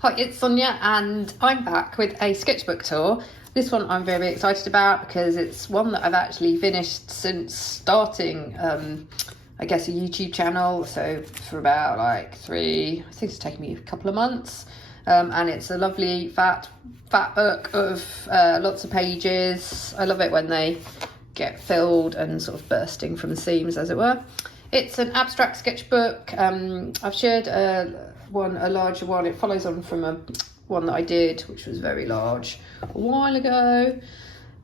Hi, it's Sonia and I'm back with a sketchbook tour. This one I'm very excited about because it's one that I've actually finished since starting, I guess, a YouTube channel. So for about like I think it's taken me a couple of months. And it's a lovely fat book of lots of pages. I love it when they get filled and sort of bursting from the seams, as it were. It's an abstract sketchbook. I've shared a larger one. It follows on from one that I did, which was very large a while ago.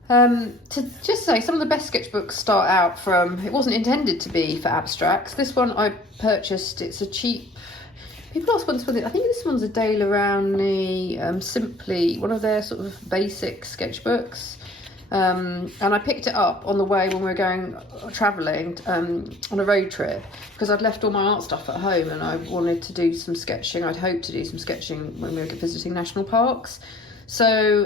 To just say, some of the best sketchbooks start out from, it wasn't intended to be for abstracts. This one I purchased, it's a cheap, people ask what's with it. I think this one's a Dale Arowney, Simply, one of their sort of basic sketchbooks. And I picked it up on the way when we were going travelling on a road trip, because I'd left all my art stuff at home and I wanted to do some sketching. I'd hoped to do some sketching when we were visiting national parks. So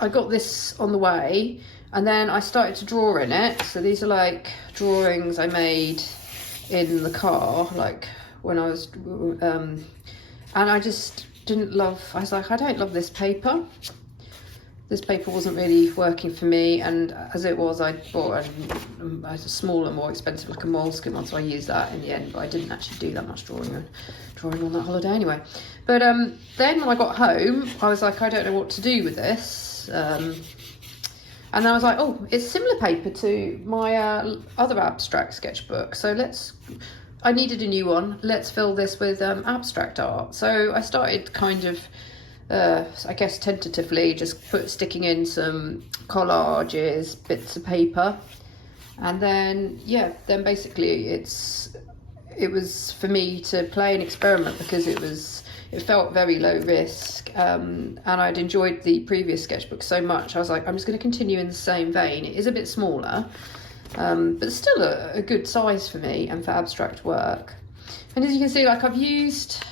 I got this on the way and then I started to draw in it. So these are like drawings I made in the car, like when I was, and I just didn't love, I was like, I don't love this paper. This paper wasn't really working for me, and as it was, I bought a smaller, more expensive, like a moleskin one, so I used that in the end, but I didn't actually do that much drawing on that holiday anyway. But then when I got home, I was like, I don't know what to do with this. And I was like, oh, it's similar paper to my other abstract sketchbook, so I needed a new one. Let's fill this with abstract art. So I started kind of, I guess tentatively, just sticking in some collages, bits of paper, and then basically it was for me to play and experiment, because it felt very low risk, and I'd enjoyed the previous sketchbook so much. I was like, I'm just going to continue in the same vein. It is a bit smaller, but still a good size for me and for abstract work. And as you can see, like I used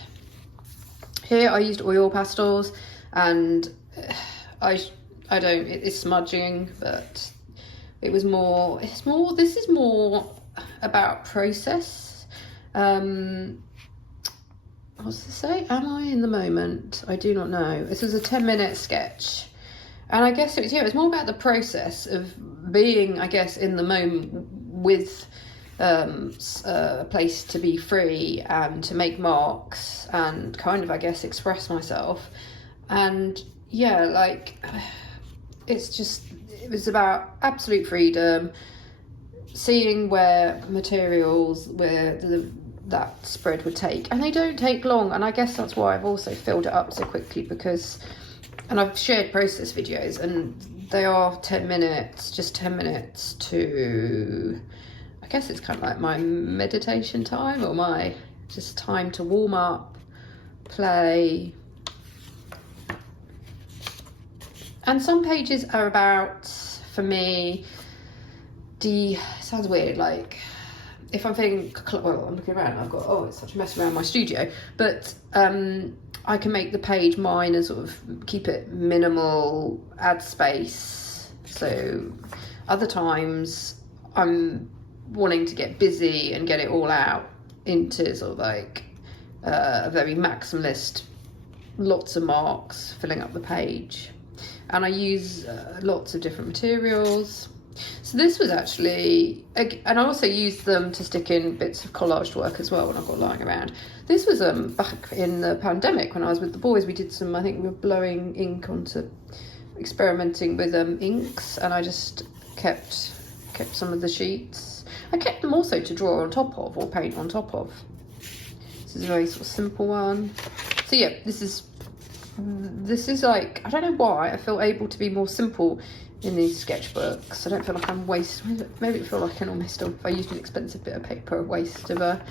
oil pastels, and it's smudging, but this is more about process. What's to say? Am I in the moment? I do not know. This was a 10-minute sketch, and I guess it was more about the process of being, I guess, in the moment with a place to be free and to make marks and kind of, I guess, express myself. And it was about absolute freedom, seeing where that spread would take, and they don't take long, and I guess that's why I've also filled it up so quickly, and I've shared process videos, and they are 10 minutes, just 10 minutes to, I guess it's kind of like my meditation time, or my just time to warm up, play. And some pages are about, for me, sounds weird, like if I'm feeling, well, I'm looking around, I've got, it's such a mess around my studio, but I can make the page mine and sort of keep it minimal, add space. So other times I'm wanting to get busy and get it all out into sort of like a very maximalist, lots of marks, filling up the page. And I use lots of different materials. So this was actually, and I also used them to stick in bits of collaged work as well when I've got lying around. This was back in the pandemic when I was with the boys. We did I think we were blowing ink onto, experimenting with inks, and I just kept some of the sheets. I kept them also to draw on top of, or paint on top of. This is a very sort of simple one. So yeah, this is like, I don't know why I feel able to be more simple in these sketchbooks. I don't feel like I'm maybe I feel like an almost, if I used an expensive bit of paper, a waste of a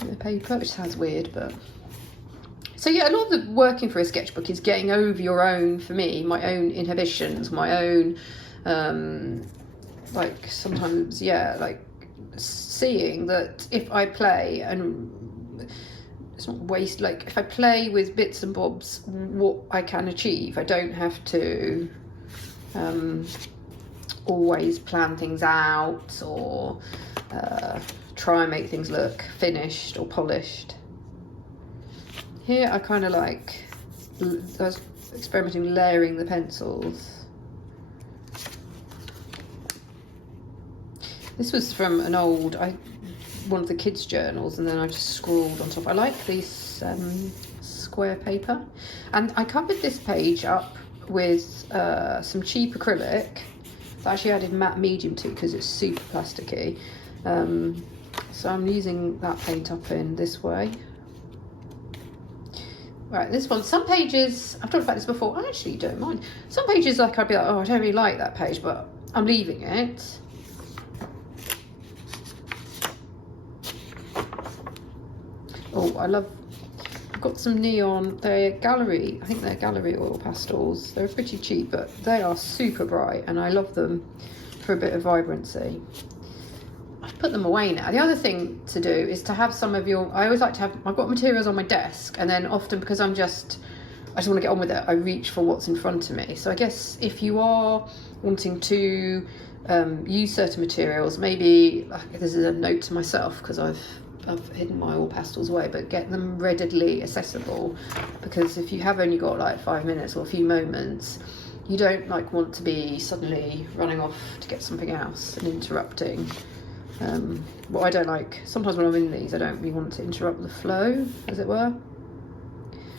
bit of paper, which sounds weird, but. So yeah, a lot of the working for a sketchbook is getting over your own, for me, my own inhibitions, my own, like sometimes, like seeing that if I play, and it's not waste, like if I play with bits and bobs, what I can achieve, I don't have to always plan things out or try and make things look finished or polished. Here I kind of like, I was experimenting with layering the pencils. This was from an old, one of the kids' journals, and then I just scrawled on top. I like these square paper, and I covered this page up with some cheap acrylic that I actually added matte medium to because it's super plasticky. So I'm using that paint up in this way. Right, this one, some pages, I've talked about this before, I actually don't mind. Some pages, like, I'd be like, oh, I don't really like that page, but I'm leaving it. Oh, I've got some neon, they're gallery, I think they're gallery oil pastels. They're pretty cheap, but they are super bright, and I love them for a bit of vibrancy. I've put them away now. The other thing to do is to have some of your, I always like to have, I've got materials on my desk, and then often because I just want to get on with it, I reach for what's in front of me. So I guess if you are wanting to use certain materials, maybe this is a note to myself because I've hidden my oil pastels away, but get them readily accessible, because if you have only got like 5 minutes or a few moments, you don't like want to be suddenly running off to get something else and interrupting. What I don't like, sometimes when I'm in these, I don't really want to interrupt the flow, as it were.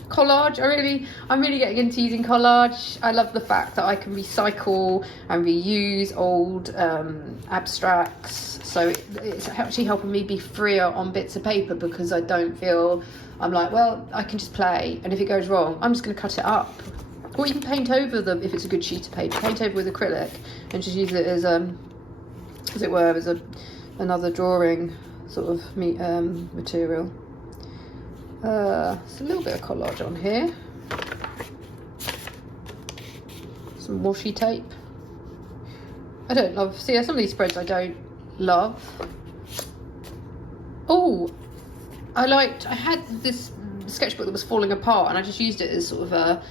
Collage, I'm really getting into using collage. I love the fact that I can recycle and reuse old abstracts. So it's actually helping me be freer on bits of paper, because I don't feel, I'm like, well, I can just play, and if it goes wrong, I'm just going to cut it up. Or you can paint over them if it's a good sheet of paper. Paint over with acrylic and just use it as it were, as another drawing sort of material. It's a little bit of collage on here. Some washi tape. I don't love, see, some of these spreads I don't love. Oh, I had this sketchbook that was falling apart, and I just used it as sort of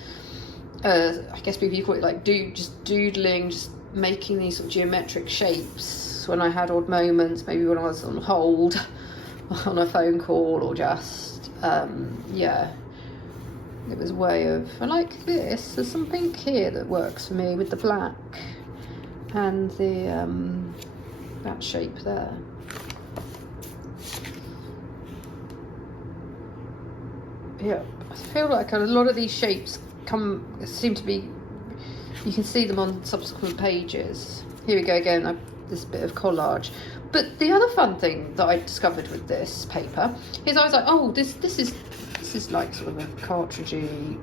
I guess maybe you call it like just doodling, just making these sort of geometric shapes when I had odd moments, maybe when I was on hold on a phone call, or just yeah, it was a way of, I like this, there's some pink here that works for me with the black and the that shape there. Yeah, I feel like a lot of these shapes seem to be, you can see them on subsequent pages. Here we go again, this bit of collage. But the other fun thing that I discovered with this paper is I was like, oh, this is like sort of a cartridgey,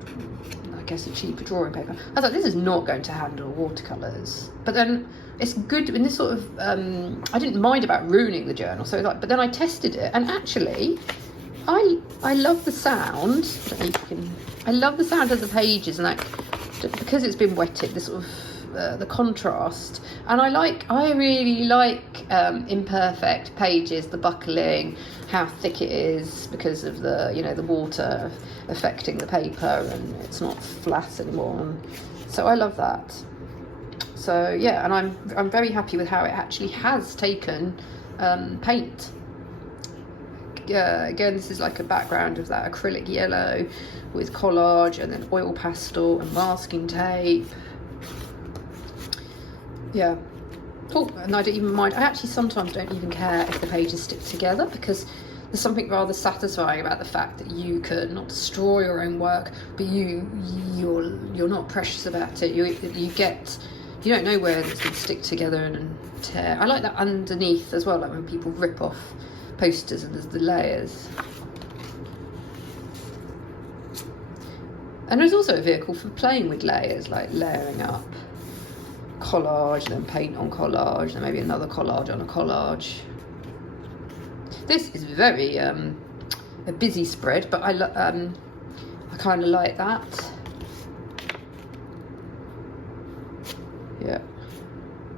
I guess a cheaper drawing paper. I was like, this is not going to handle watercolors. But then it's good in this sort of, I didn't mind about ruining the journal. So like, but then I tested it, and actually, I love the sound. I love the sound of the pages, and like, because it's been wetted, this sort of the contrast, and I really like imperfect pages, the buckling, how thick it is because of the the water affecting the paper, and it's not flat anymore, and so I love that. So yeah, and I'm very happy with how it actually has taken paint. Again, this is like a background of that acrylic yellow with collage, and then oil pastel and masking tape. Yeah. Oh, and I don't even mind. I actually sometimes don't even care if the pages stick together, because there's something rather satisfying about the fact that you can not destroy your own work, but you're not precious about it. You don't know where it's going to stick together and tear. I like that underneath as well, like when people rip off posters and there's the layers. And there's also a vehicle for playing with layers, like layering up collage, then paint on collage, then maybe another collage on a collage. This is very a busy spread, but I kind of like that.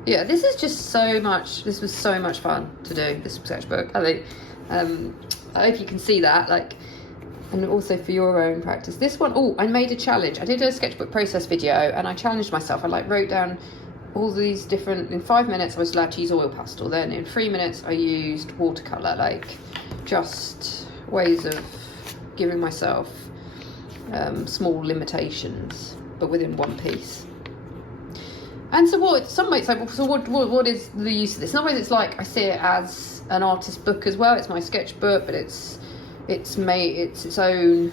Yeah, this is just so much. This was so much fun to do, this sketchbook. I think I hope you can see that, like, and also for your own practice. This one, oh, I made a challenge. I did a sketchbook process video, and I challenged myself. I wrote down all these different, in 5 minutes I was allowed to use oil pastel, then in 3 minutes I used watercolor, like just ways of giving myself small limitations, but within one piece. And so what is the use of this? In some ways it's like, I see it as an artist book as well. It's my sketchbook, but it's its own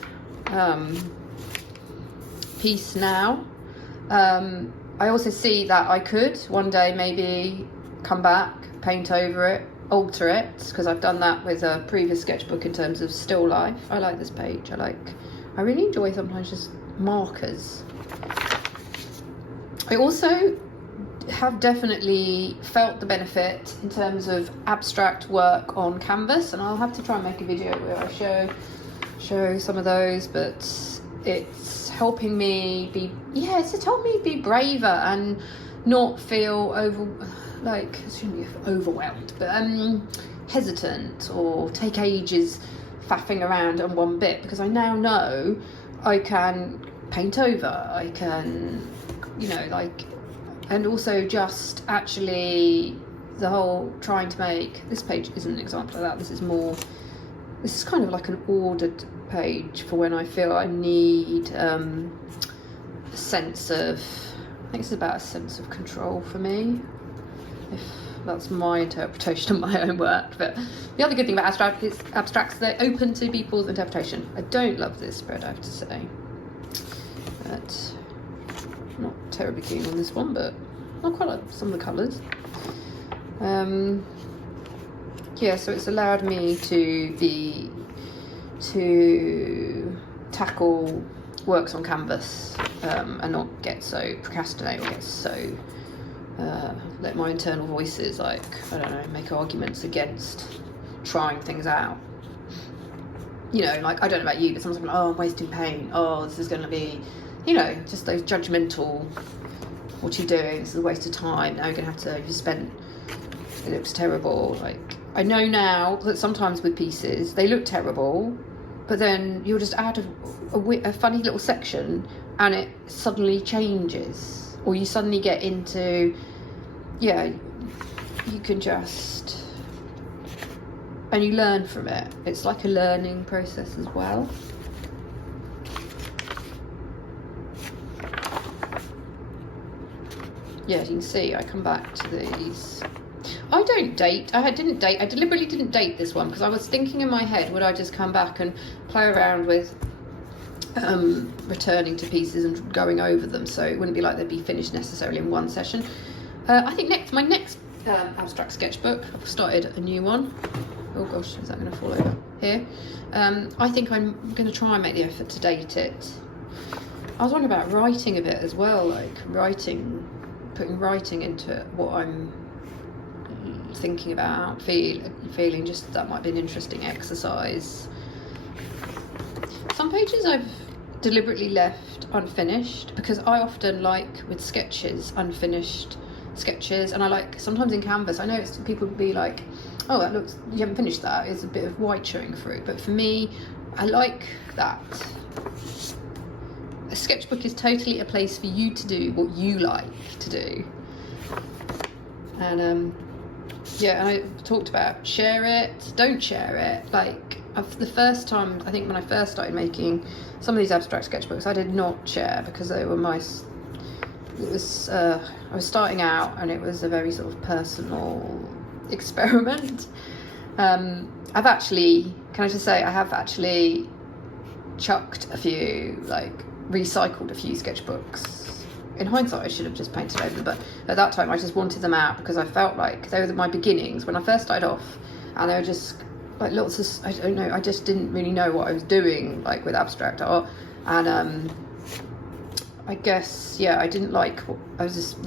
piece now. I also see that I could one day maybe come back, paint over it, alter it, because I've done that with a previous sketchbook in terms of still life. I like this page. I really enjoy sometimes just markers. I also have definitely felt the benefit in terms of abstract work on canvas, and I'll have to try and make a video where I show some of those, but it's helping me be, it's helped me be braver and not feel overwhelmed, but hesitant, or take ages faffing around on one bit, because I now know I can paint over, I can, and also just actually the whole trying to make, this page isn't an example of that, this is kind of like an ordered page for when I feel I need a sense of, I think it's about a sense of control for me, if that's my interpretation of my own work. But the other good thing about abstracts, they're open to people's interpretation. I don't love this spread, I have to say, but I'm not terribly keen on this one, but I quite like some of the colours. So it's allowed me to tackle works on canvas and not get so procrastinate, or get so let my internal voices, make arguments against trying things out. I don't know about you, but sometimes I'm like, oh, I'm wasting paint, oh, this is going to be, just those judgmental, what are you doing, this is a waste of time, now you're going to have to, you spent, it looks terrible. I know now that sometimes with pieces, they look terrible, but then you'll just add a funny little section and it suddenly changes, or you suddenly get into, you can just, and you learn from it. It's like a learning process as well. Yeah, you can see I come back to these. I deliberately didn't date this one because I was thinking in my head, would I just come back and play around with returning to pieces and going over them, so it wouldn't be like they'd be finished necessarily in one session. I think my next abstract sketchbook, I've started a new one. Oh gosh, is that going to fall over here? I think I'm going to try and make the effort to date it. I was wondering about writing a bit as well, putting writing into what I'm thinking about, feeling, just that might be an interesting exercise. Some pages I've deliberately left unfinished because I often like with sketches unfinished sketches, and I like sometimes in canvas, I know people would be like, oh, that looks, you haven't finished that, it's a bit of white showing through, but for me, I like that. A sketchbook is totally a place for you to do what you like to do. And and I talked about share it, don't share it. The first time, I think when I first started making some of these abstract sketchbooks, I did not share because they were I was starting out and it was a very sort of personal experiment. I've actually, can I just say, I have actually chucked a few, recycled a few sketchbooks. In hindsight, I should have just painted over them, but at that time I just wanted them out because I felt like they were my beginnings when I first started off, and they were just lots of, I don't know, I just didn't really know what I was doing with abstract art, and I guess I didn't like what I was just,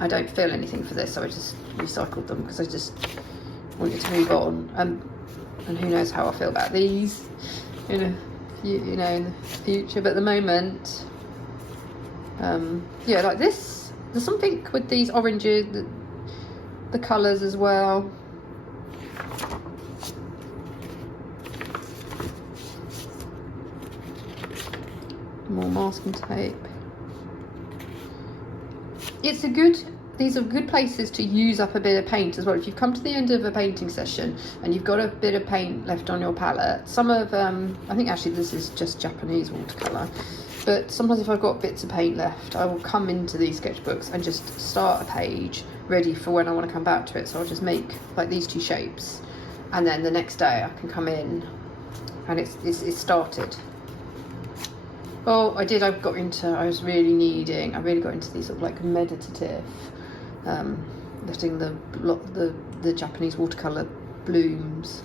I don't feel anything for this, so I just recycled them because I just wanted to move on, and who knows how I feel about these in the future, but at the moment, like this, there's something with these oranges, the colours as well. More masking tape. It's a good these are good places to use up a bit of paint as well. If you've come to the end of a painting session and you've got a bit of paint left on your palette, some of I think actually this is just Japanese watercolor, but sometimes if I've got bits of paint left, I will come into these sketchbooks and just start a page ready for when I want to come back to it. So I'll just make like these two shapes, and then the next day I can come in and it's started. Oh, I really got into these sort of like meditative, letting the Japanese watercolor blooms,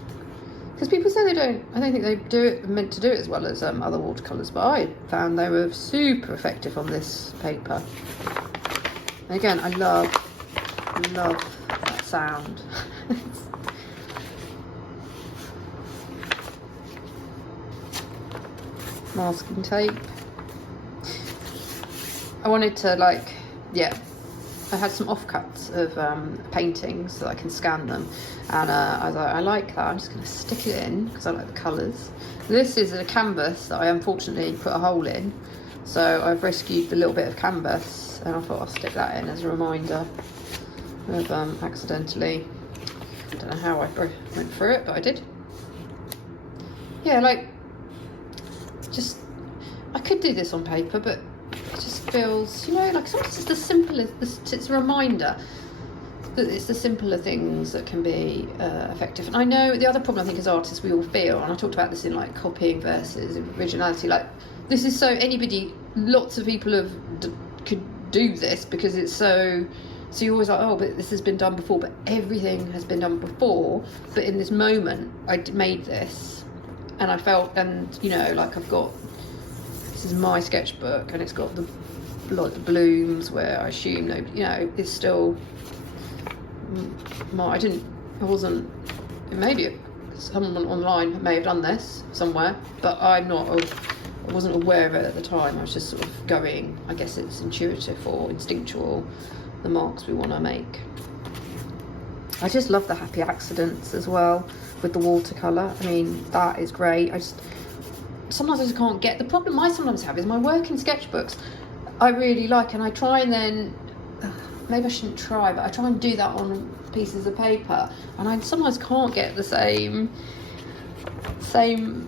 because people say I don't think they meant to do it as well as other watercolors, but I found they were super effective on this paper. And again, I love that sound. Masking tape. I wanted to I had some offcuts of paintings so I can scan them, and I was like, I like that, I'm just going to stick it in because I like the colours. This is a canvas that I unfortunately put a hole in, so I've rescued the little bit of canvas, and I thought I'll stick that in as a reminder of accidentally, I don't know how I went through it, but I did. Yeah, I could do this on paper, but it just feels, like sometimes it's the simplest, it's a reminder that it's the simpler things that can be effective. And I know the other problem I think as artists we all feel, and I talked about this in like copying versus originality, like this is so lots of people could do this because it's so you're always like, oh, but this has been done before, but everything has been done before. But in this moment I made this, and I felt, and like I've got, this is my sketchbook, and it's got the blooms where I assume it's still maybe someone online may have done this somewhere, but I wasn't aware of it at the time. I was just sort of going, I guess it's intuitive or instinctual, the marks we want to make. I just love the happy accidents as well with the watercolour. I mean, that is great. Sometimes I just can't get, the problem I sometimes have is my work in sketchbooks I really like, and I try and then maybe I shouldn't try, but I try and do that on pieces of paper, and I sometimes can't get the same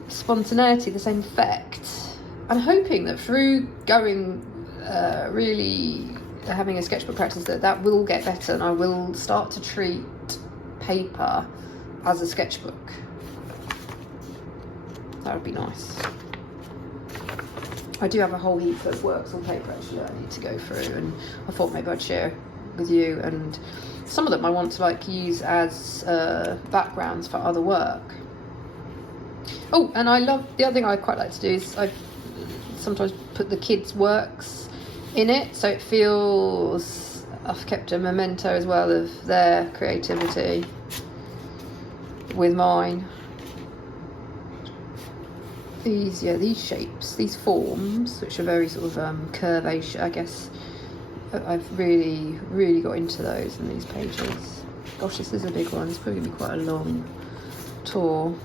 spontaneity, the same effect. I'm hoping that through going really having a sketchbook practice that will get better, and I will start to treat paper as a sketchbook. That would be nice. I do have a whole heap of works on paper actually I need to go through, and I thought maybe I'd share with you, and some of them I want to use as backgrounds for other work. Oh, and I love, the other thing I quite like to do is I sometimes put the kids' works in it, so it feels I've kept a memento as well of their creativity with mine. These shapes, these forms, which are very sort of curvaceous, I guess, I've really got into those in these pages. Gosh, this is a big one. It's probably going to be quite a long tour.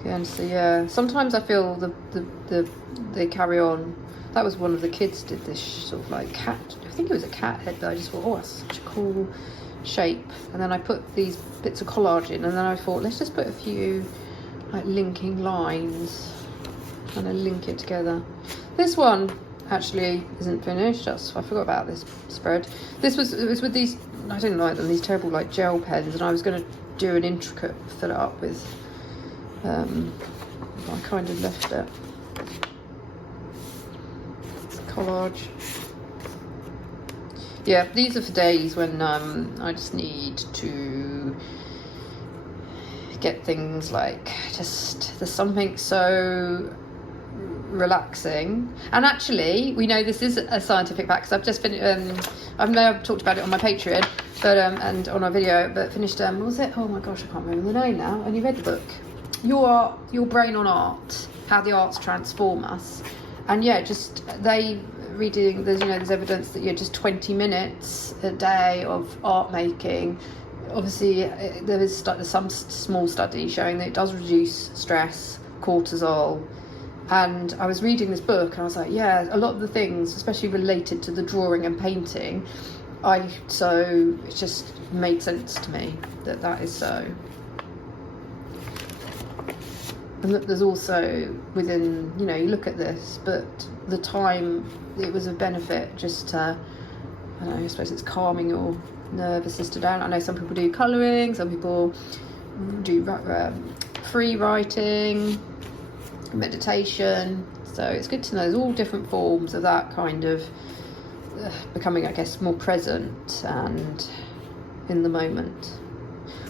Again, so yeah, sometimes I feel they carry on. That was one of the kids did this sort of like cat, I think it was a cat head, that I just thought, oh, that's such a cool shape. And then I put these bits of collage in, and then I thought, let's just put a few like linking lines, trying to link it together. This one actually isn't finished. I forgot about this spread. It was with these, I didn't like them, these terrible like gel pens, and I was going to do an intricate fill it up with I kind of left it. Collage. Yeah, these are for days when I just need to get things like, just, there's something so relaxing. And actually, we know this is a scientific fact, because I've just finished, I've talked about it on my Patreon, but and on our video, but finished, what was it? Oh my gosh, I can't remember the name now. And you read the book, Your Brain on Art, How the Arts Transform Us. And yeah, just reading, there's evidence that just 20 minutes a day of art making, obviously there is some small study showing that it does reduce stress, cortisol, And I was reading this book and I was like, yeah, a lot of the things, especially related to the drawing and painting, so it just made sense to me that is so. And that there's also within, you know, you look at this, but the time, it was a benefit just to, I don't know, I suppose it's calming your nervous system down. I know some people do colouring, some people do free writing, meditation. So it's good to know there's all different forms of that kind of becoming, I guess, more present and in the moment.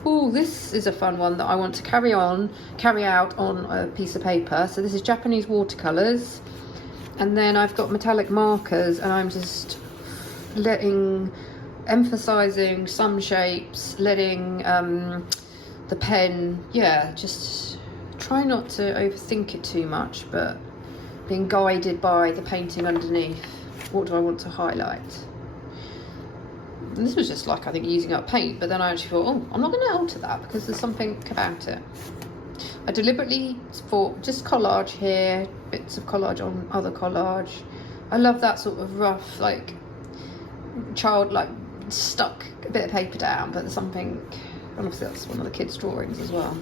Oh, this is a fun one that I want to carry out on a piece of paper. So this is Japanese watercolors, and then I've got metallic markers, and I'm just emphasizing some shapes, letting the pen, just try not to overthink it too much, but being guided by the painting underneath. What do I want to highlight? And this was just like, I think, using up paint, but then I actually thought, oh, I'm not going to alter that because there's something about it. I deliberately thought just collage here, bits of collage on other collage. I love that sort of rough, like stuck a bit of paper down, but there's something, obviously that's one of the kids' drawings as well.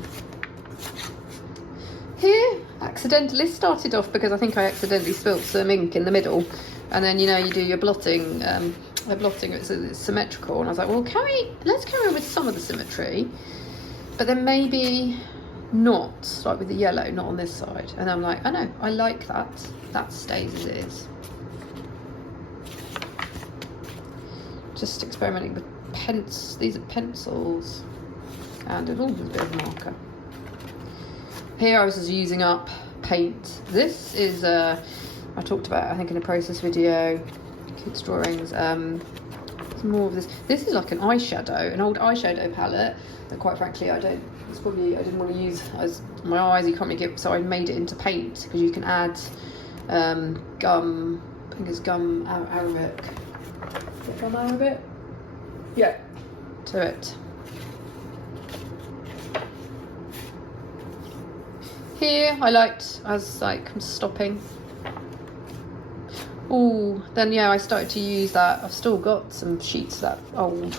Here, accidentally started off because I think I accidentally spilt some ink in the middle, and then, you know, you do your blotting, it's symmetrical, and I was like, well, let's carry on with some of the symmetry, but then maybe not, like with the yellow, not on this side. And I'm like, I know, I like that stays as it is. Just experimenting with these are pencils, and there's a bit of marker. Here I was just using up paint. This is I talked about, I think, in a process video, kids drawings. There's more of this. This is like an eyeshadow, an old eyeshadow palette that, quite frankly, I didn't want to use as my eyes. You can't make it, so I made it into paint, because you can add gum. I think it's gum arabic. Is it gum arabic? Yeah. To it. Here I'm stopping. Oh, then yeah, I started to use that. I've still got some sheets that old.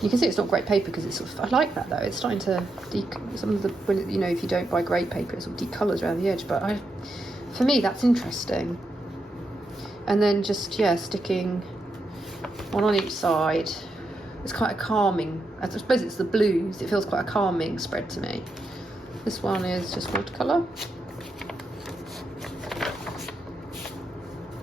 You can see it's not great paper because it's sort of, I like that though. It's starting to some of the, you know, if you don't buy great paper, it sort of decolours around the edge. But for me, that's interesting. And then just sticking one on each side. It's quite a calming. I suppose it's the blues. It feels quite a calming spread to me. This one is just watercolour.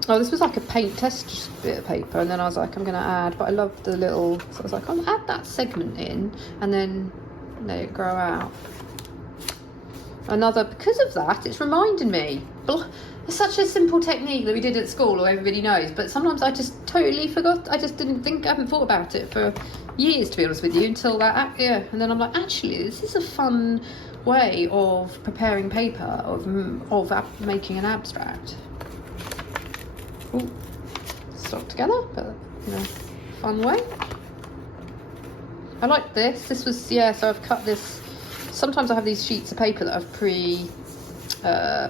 Oh, this was like a paint test bit of paper, and then I was like, I'm going to add, but I love the little, so I was like, I'll add that segment in and then let it grow out. Because of that, it's reminded me, it's such a simple technique that we did at school, or everybody knows, but sometimes I just totally forgot. I just I haven't thought about it for years, to be honest with you, until that, and then I'm like, actually, this is a fun way of preparing paper, of making an abstract. Ooh, stuck together, but in a fun way. I like this. This was, so I've cut this. Sometimes I have these sheets of paper that I've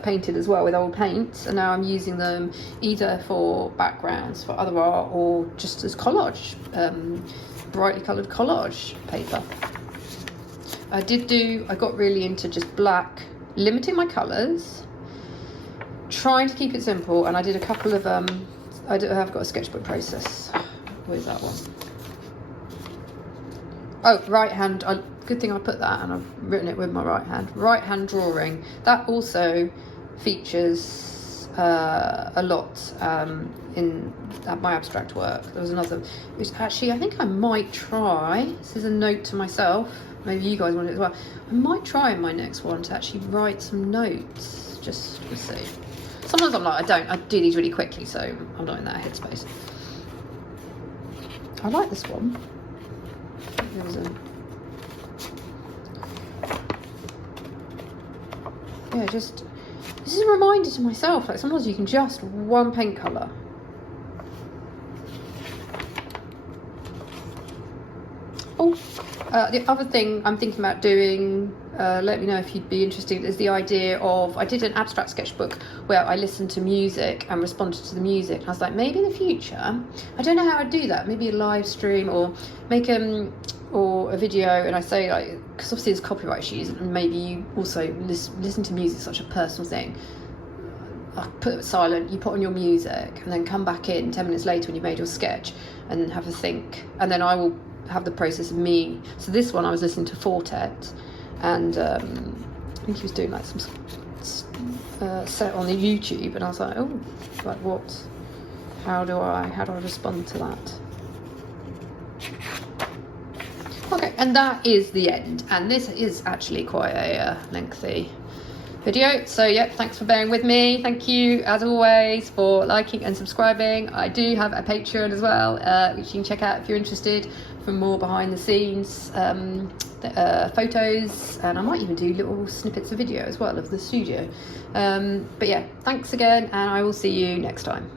painted as well with old paints, and now I'm using them either for backgrounds for other art or just as collage, brightly coloured collage paper. I got really into just black, limiting my colours, trying to keep it simple, and I did a couple of I've got a sketchbook process. Where's that one? Oh, right hand. Good thing I put that, and I've written it with my right hand. Right hand drawing. That also features a lot in my abstract work. There was another, which actually I think I might try. This is a note to myself. Maybe you guys want it as well. I might try in my next one to actually write some notes, just to see. Sometimes I'm like, I do these really quickly, so I'm not in that headspace. I like this one. This is a reminder to myself, like sometimes you can just one paint colour. Oh, The other thing I'm thinking about doing, let me know if you'd be interested, is the idea of, I did an abstract sketchbook where I listened to music and responded to the music. And I was like, maybe in the future, I don't know how I'd do that, maybe a live stream or make or a video, and I say, like, because obviously there's copyright issues, and maybe you also listen to music, such a personal thing. I put it silent, you put on your music, and then come back in 10 minutes later when you've made your sketch and have a think, and then I will have the process of me. So this one I was listening to Fortet, and I think he was doing like some set on the YouTube, and I was like, oh, like what? How do I respond to that? Okay, and that is the end, and this is actually quite a lengthy video, so yeah, thanks for bearing with me. Thank you as always for liking and subscribing. I do have a Patreon as well, which you can check out if you're interested, for more behind the scenes photos, and I might even do little snippets of video as well of the studio. But yeah, thanks again, and I will see you next time.